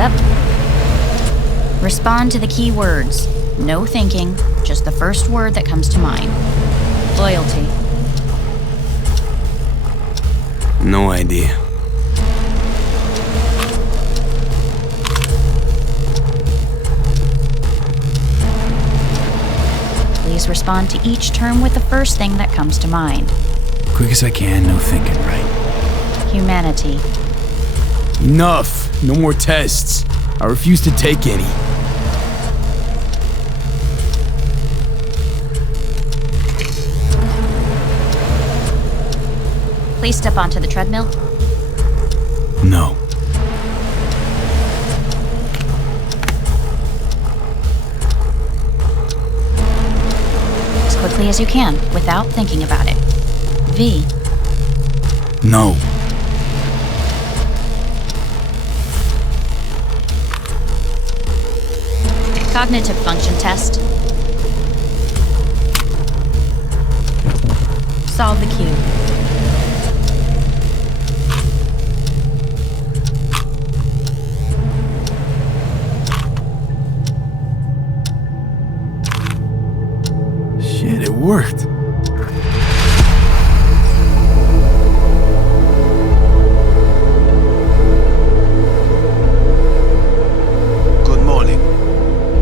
up. Respond to the key words. No thinking, just the first word that comes to mind. Loyalty. No idea. Please respond to each term with the first thing that comes to mind. Quick as I can, no thinking, right? Humanity. Enough! No more tests. I refuse to take any. Please step onto the treadmill. No. As quickly as you can, without thinking about it. V. No. Cognitive function test. Solve the cube. Shit, it worked. Good morning.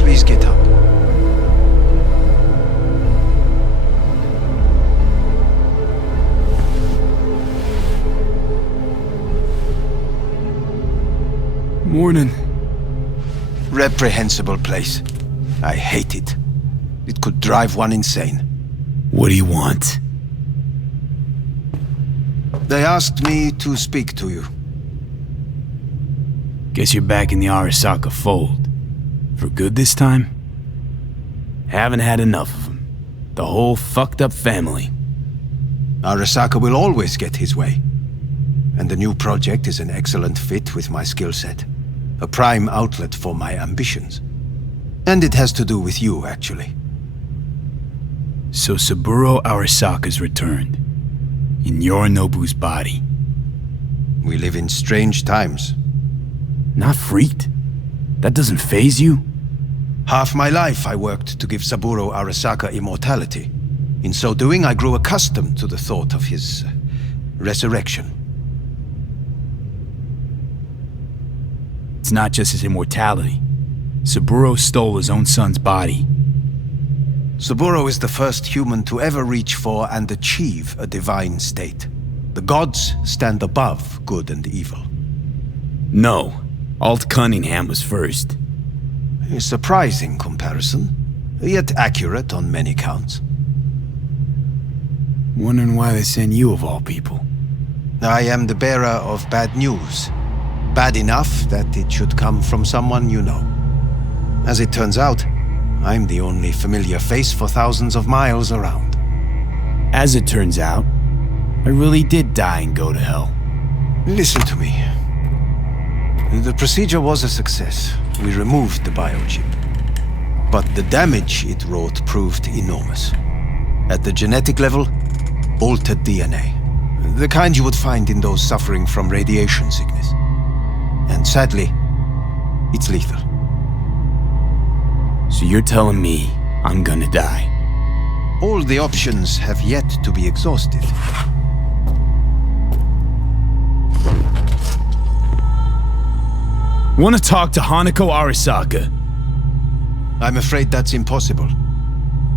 Please get up. Morning. Reprehensible place. I hate it. It could drive one insane. What do you want? They asked me to speak to you. Guess you're back in the Arasaka fold. For good this time? Haven't had enough of them. The whole fucked up family. Arasaka will always get his way. And the new project is an excellent fit with my skill set. A prime outlet for my ambitions. And it has to do with you, actually. So Saburo Arasaka's returned. In Yorinobu's body. We live in strange times. Not freaked? That doesn't faze you? Half my life I worked to give Saburo Arasaka immortality. In so doing, I grew accustomed to the thought of his resurrection. It's not just his immortality. Saburo stole his own son's body. Saburo is the first human to ever reach for and achieve a divine state. The gods stand above good and evil. No, Alt Cunningham was first. A surprising comparison, yet accurate on many counts. Wondering why they sent you of all people. I am the bearer of bad news. Bad enough that it should come from someone you know. As it turns out, I'm the only familiar face for thousands of miles around. As it turns out, I really did die and go to hell. Listen to me. The procedure was a success. We removed the biochip. But the damage it wrought proved enormous. At the genetic level, altered DNA. The kind you would find in those suffering from radiation sickness. And sadly, it's lethal. So you're telling me I'm gonna die? All the options have yet to be exhausted. Want to talk to Hanako Arasaka? I'm afraid that's impossible.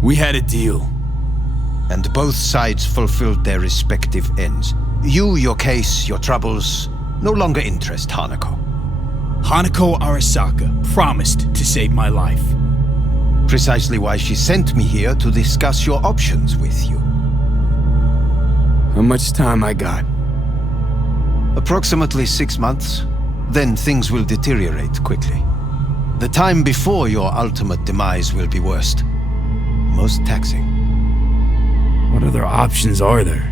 We had a deal. And both sides fulfilled their respective ends. You, your case, your troubles, no longer interest Hanako. Hanako Arasaka promised to save my life. Precisely why she sent me here to discuss your options with you. How much time I got? Approximately 6 months. Then things will deteriorate quickly. The time before your ultimate demise will be worst. Most taxing. What other options are there?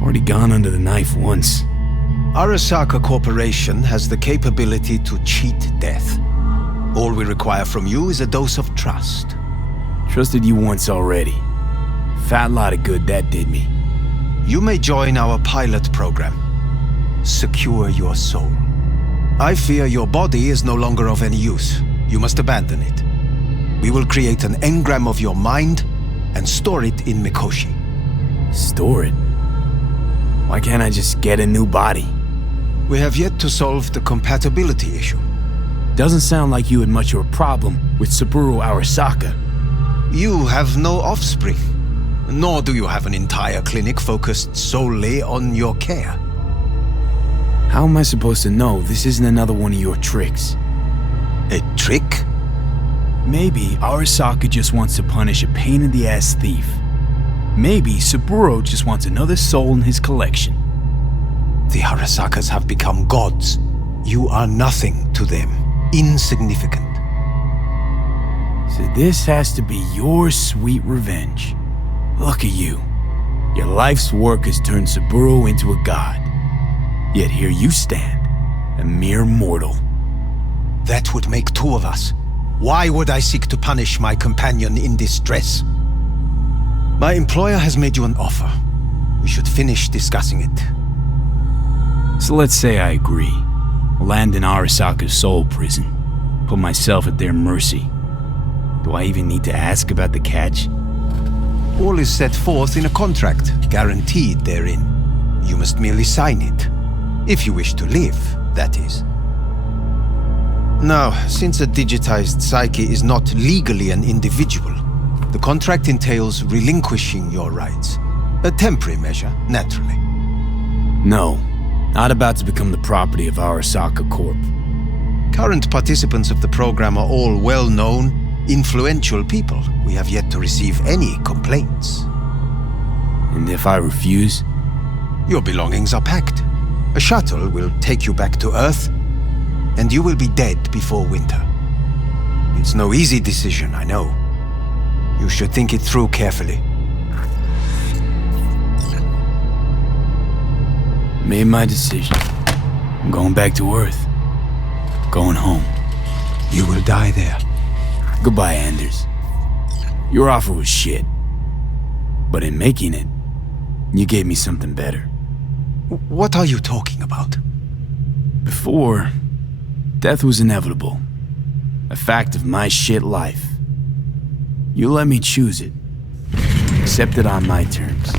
Already gone under the knife once. Arasaka Corporation has the capability to cheat death. All we require from you is a dose of trust. Trusted you once already. Fat lot of good that did me. You may join our pilot program. Secure your soul. I fear your body is no longer of any use. You must abandon it. We will create an engram of your mind and store it in Mikoshi. Store it? Why can't I just get a new body? We have yet to solve the compatibility issue. Doesn't sound like you had much of a problem with Saburo Arasaka. You have no offspring, nor do you have an entire clinic focused solely on your care. How am I supposed to know this isn't another one of your tricks? A trick? Maybe Arasaka just wants to punish a pain-in-the-ass thief. Maybe Saburo just wants another soul in his collection. The Arasakas have become gods. You are nothing to them. Insignificant. So this has to be your sweet revenge. Look at you. Your life's work has turned Saburo into a god. Yet here you stand, a mere mortal. That would make two of us. Why would I seek to punish my companion in distress? My employer has made you an offer. We should finish discussing it. So let's say I agree. Land in Arasaka's soul prison. Put myself at their mercy. Do I even need to ask about the catch? All is set forth in a contract, guaranteed therein. You must merely sign it. If you wish to live, that is. Now, since a digitized psyche is not legally an individual, the contract entails relinquishing your rights. A temporary measure, naturally. No, not about to become the property of Arasaka Corp. Current participants of the program are all well-known, influential people. We have yet to receive any complaints. And if I refuse? Your belongings are packed. A shuttle will take you back to Earth, and you will be dead before winter. It's no easy decision, I know. You should think it through carefully. Made my decision. I'm going back to Earth. Going home. You will die there. Goodbye, Anders. Your offer was shit. But in making it, you gave me something better. What are you talking about? Before, death was inevitable. A fact of my shit life. You let me choose it. Accept it on my terms.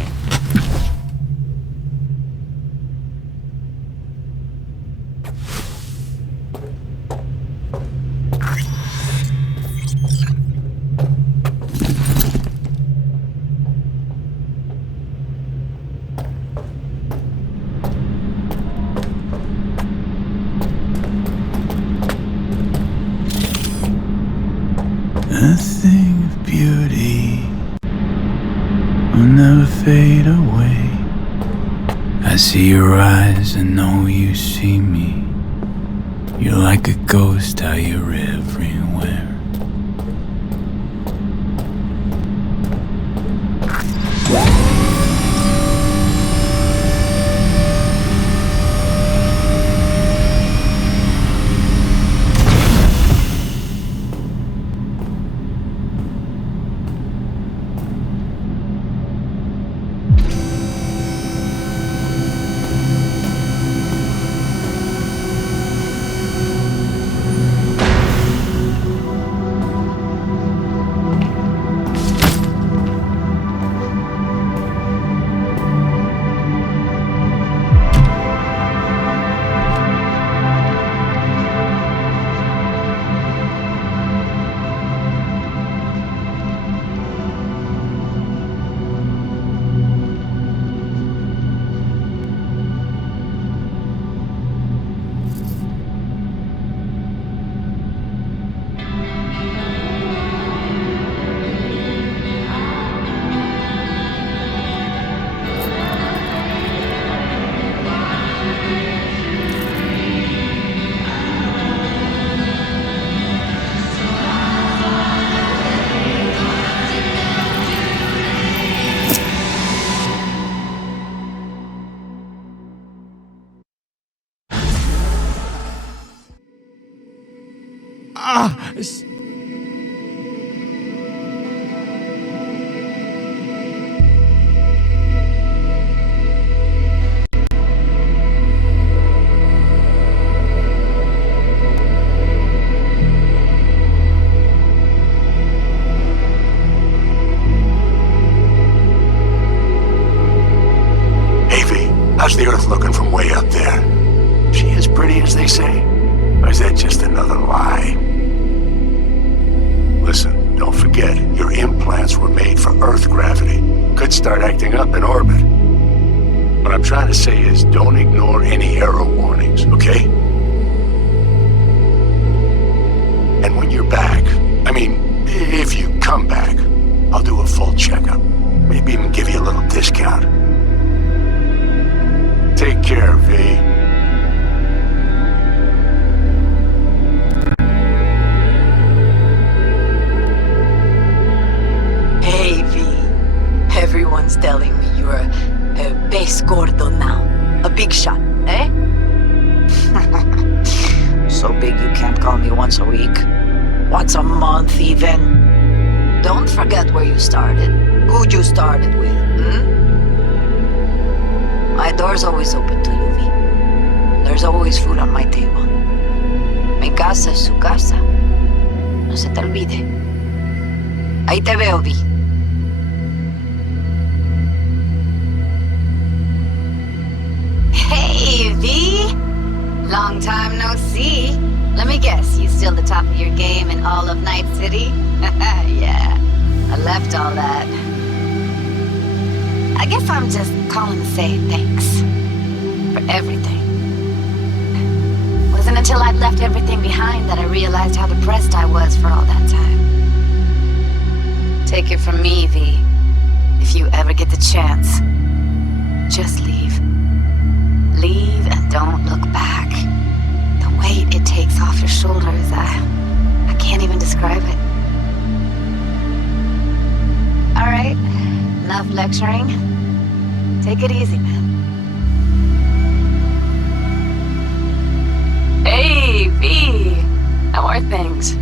A thing of beauty will never fade away. I see your eyes and know you see me. You're like a ghost, how you're everywhere. man from way up there. She as pretty as they say? Or is that just another lie? Listen, don't forget, your implants were made for Earth gravity. Could start acting up in orbit. What I'm trying to say is, don't ignore any error warnings, okay? And when you're back, I mean, if you come back, I'll do a full checkup. Maybe even give you a little discount. Take care, V. Hey, V. Everyone's telling me you're a base gordo now. A big shot, eh? So big you can't call me once a week. Once a month, even. Don't forget where you started. Who'd you started with, My door's always open to you, V. There's always food on my table. Mi casa es su casa. No se te olvide. Ahí te veo, V. Hey, V! Long time no see. Let me guess, you still the top of your game in all of Night City? Yeah, I left all that. I guess I'm just calling to say thanks. For everything. Wasn't until I'd left everything behind that I realized how depressed I was for all that time. Take it from me, V. If you ever get the chance, just leave. Leave and don't look back. The weight it takes off your shoulders, I can't even describe it. All right, enough lecturing. Take it easy, man. Hey, V! How are things?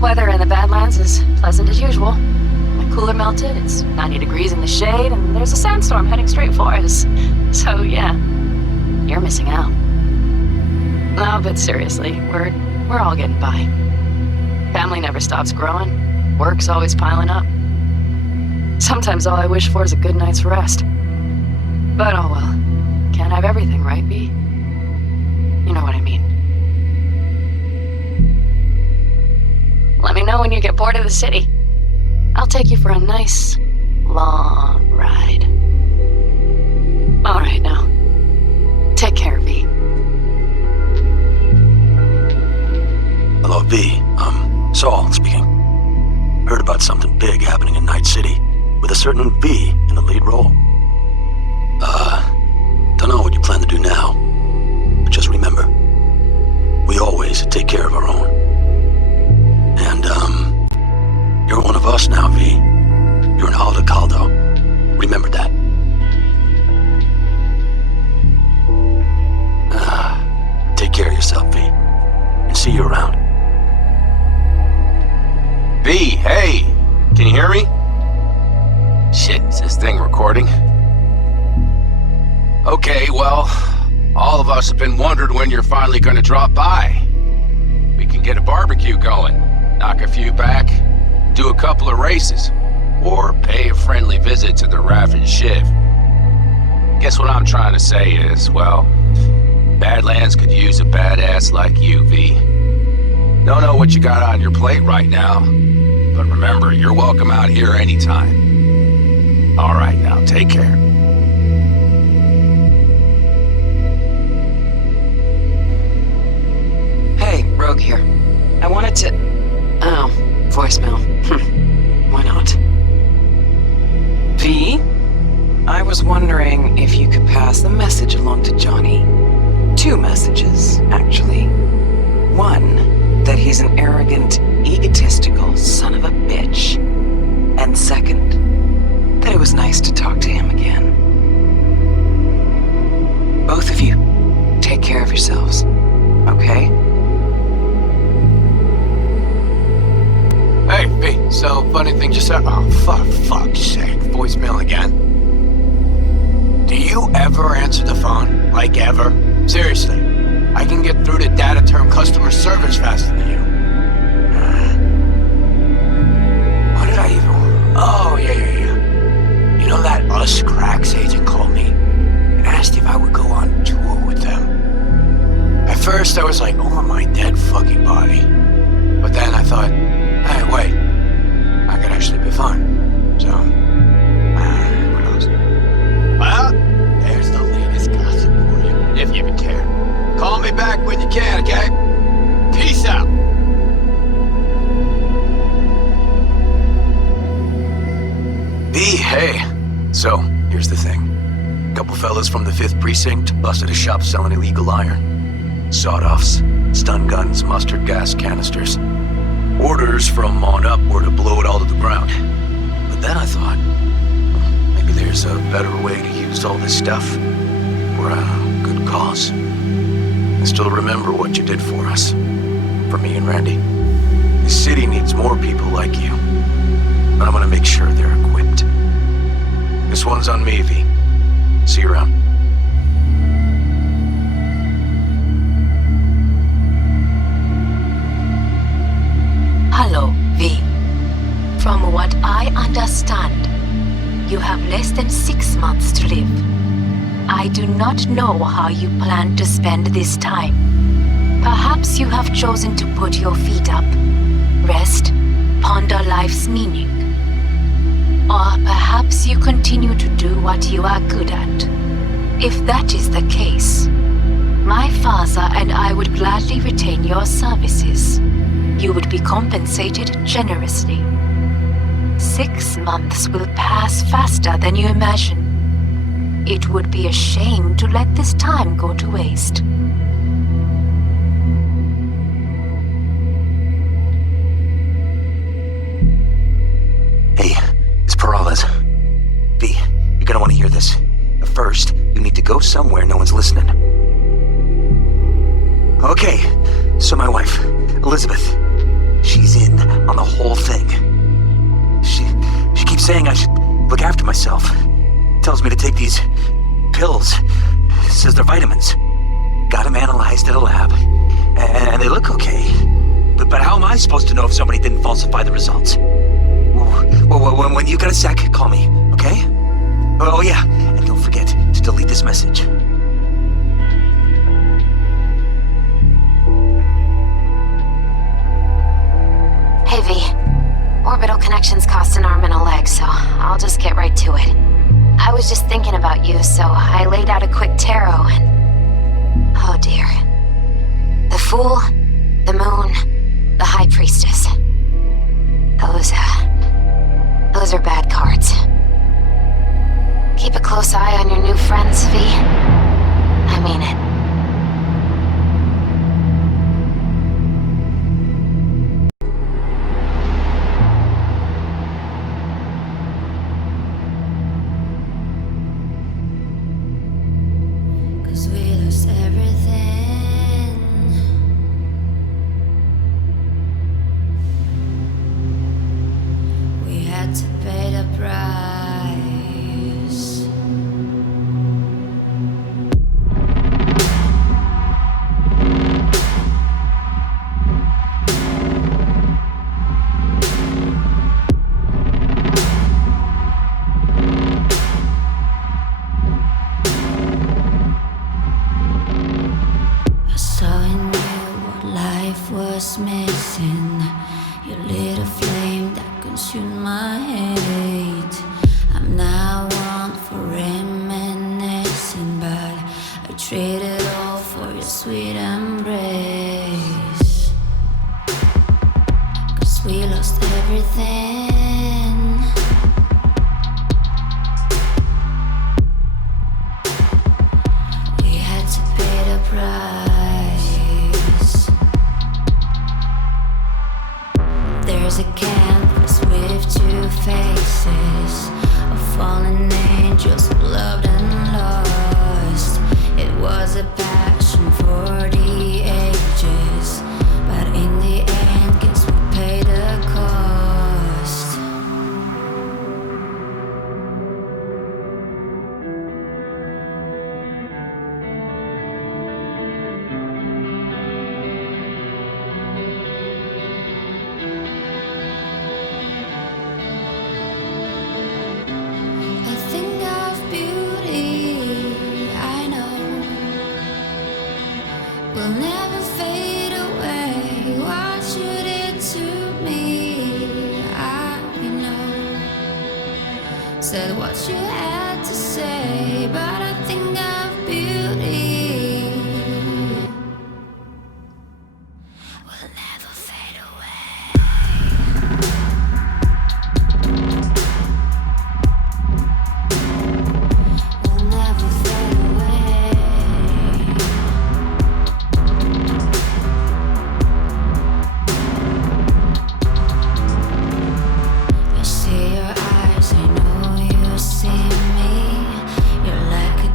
Weather in the Badlands is pleasant as usual. My cooler melted, it's 90 degrees in the shade, and there's a sandstorm heading straight for us. So yeah, you're missing out. No, but seriously, we're all getting by. Family never stops growing. Work's always piling up. Sometimes all I wish for is a good night's rest. But oh well. Can't have everything, right, V? You know what I mean. Let me know when you get bored of the city. I'll take you for a nice, long ride. All right now. Take care, V. Hello, V. Saul speaking. Heard about something big happening in Night City, with a certain V in the lead role. Don't know what you plan to do now, but just remember, we always take care of our own. And, you're one of us now, V. You're an Alda Caldo. Remember that. Take care of yourself, V. And see you around. V, hey! Can you hear me? Shit, is this thing recording? Okay, well, all of us have been wondering when you're finally gonna drop by. We can get a barbecue going, knock a few back, do a couple of races, or pay a friendly visit to the Raff and Shiv. Guess what I'm trying to say is, well, Badlands could use a badass like you, V. Don't know what you got on your plate right now, but remember, you're welcome out here anytime. All right, now, take care. Hey, Rogue here. I wanted to... Oh, voicemail. Why not? V? I was wondering if you could pass the message along to Johnny. 2 messages, actually. One, that he's an arrogant, egotistical son of a bitch. And second, that it was nice to talk to him again. Both of you, take care of yourselves, okay? Hey, V, so funny thing just happened. Oh, fuck's sake, voicemail again. Do you ever answer the phone? Like ever? Seriously, I can get through to data term customer service faster than you. What did I even... Oh, yeah. You know that Us Cracks agent called me and asked if I would go on tour with them. At first, I was like, over my dead fucking body. But then I thought, hey, wait, I could actually be fine. So, who knows? Well, there's the latest gossip for you, if you even care. Call me back when you can, okay? Peace out. V, hey. So, here's the thing. A couple fellas from the 5th Precinct busted a shop selling illegal iron. Sawed-offs, stun guns, mustard gas canisters. Orders from on up were to blow it all to the ground. But then I thought, maybe there's a better way to use all this stuff for a good cause. I still remember what you did for us. For me and Randy. The city needs more people like you. But I'm gonna make sure they're equipped. This one's on me, V. See you around. Hello, V. From what I understand, you have less than 6 months to live. I do not know how you plan to spend this time. Perhaps you have chosen to put your feet up, rest, ponder life's meaning. Or perhaps you continue to do what you are good at. If that is the case, my father and I would gladly retain your services. You would be compensated generously. 6 months will pass faster than you imagine. It would be a shame to let this time go to waste. Hey, it's Peralez. V, you're gonna want to hear this. But first, you need to go somewhere no one's listening. Okay, so my wife, Elizabeth, she's in on the whole thing. She keeps saying I should look after myself. Tells me to take these pills. Says they're vitamins. Got them analyzed at a lab. And they look okay. But how am I supposed to know if somebody didn't falsify the results? Well, when you got a sec, call me, okay? Oh yeah, and don't forget to delete this message. Hey V, orbital connections cost an arm and a leg, so I'll just get right to it. I was just thinking about you, so I laid out a quick tarot and... oh dear. The Fool, the Moon, the High Priestess. Those are bad cards. Keep a close eye on your new friends, V. I mean it. will never fade away. What you did to me, I know. Said what you had to say, but I think of beauty will never fade away. Will never fade away. I see your eyes, I know you see me. You're like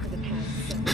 for the past 7